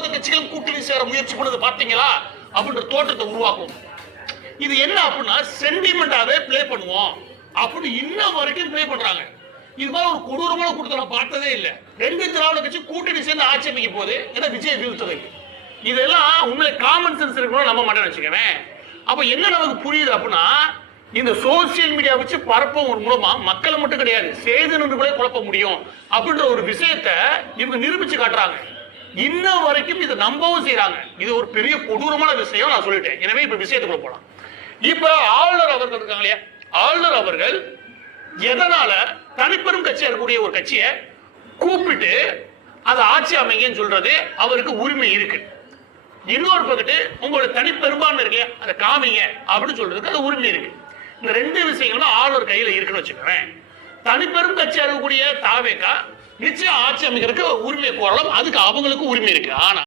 ஒட்டுமொத்த கட்சிகளும் கூட்டணி சேர முயற்சி பண்ணது பாத்தீங்களா அப்படின்ற தோற்றத்தை உருவாக்கும். இது என்ன அப்படின்னா சென்டிமெண்டாவே பிளே பண்ணுவோம் அப்படின்னு இன்ன வரைக்கும் பிளே பண்றாங்க. இது மாதிரி ஒரு கொடூரமான கூட்டத்தை நான் பார்த்ததே இல்லை. 2 திராவிட கட்சி கூட்டணி சேர்ந்து ஆட்சி அமைக்க போது ஏன்னா விஜய் வீழ்த்தது. இதெல்லாம் உண்மையிலே காமன் சென்ஸ் இருக்கணும் நம்ப மாட்டேன்னு வச்சுக்கவேன். அப்ப என்ன நமக்கு புரியுது அப்படின்னா இந்த சோசியல் மீடியா வச்சு பரப்பவும் மூலமா மக்களை மட்டும் கிடையாது செய்தி நிறுவனங்களே குழப்ப முடியும் அப்படின்ற ஒரு விஷயத்தை இவங்க நிரூபிச்சு காட்டுறாங்க. இன்ன வரைக்கும் இதை நம்பவும் செய்யறாங்க. இது ஒரு பெரிய கொடூரமான விஷயம் நான் சொல்லிட்டேன். எனவே இப்ப விஷயத்துக்குள்ள போலாம். இப்ப ஆளுநர் அவர்கள் இருக்காங்க இல்லையா, ஆளுநர் அவர்கள் எதனால தனிப்பெரும் கட்சியா இருக்கக்கூடிய ஒரு கட்சியை கூப்பிட்டு அதை ஆட்சி அமைங்கன்னு சொல்றது அவருக்கு உரிமை இருக்கு. இன்னொரு பக்கத்து உங்களோட தனிப்பெரும்பான்மை இருக்கு அதை காமிங்க அப்படின்னு சொல்றதுக்கு அது உரிமை இருக்கு. இந்த 2 விஷயங்களும் ஆளுநர் கையில இருக்குன்னு வச்சுக்கோங்க. தனிப்பெரும் கட்சியா இருக்கக்கூடிய தாவேகா நிச்சயம் ஆட்சி அமைக்கிறதுக்கு உரிமை கோரலாம். அதுக்கு அவங்களுக்கு உரிமை இருக்கு. ஆனா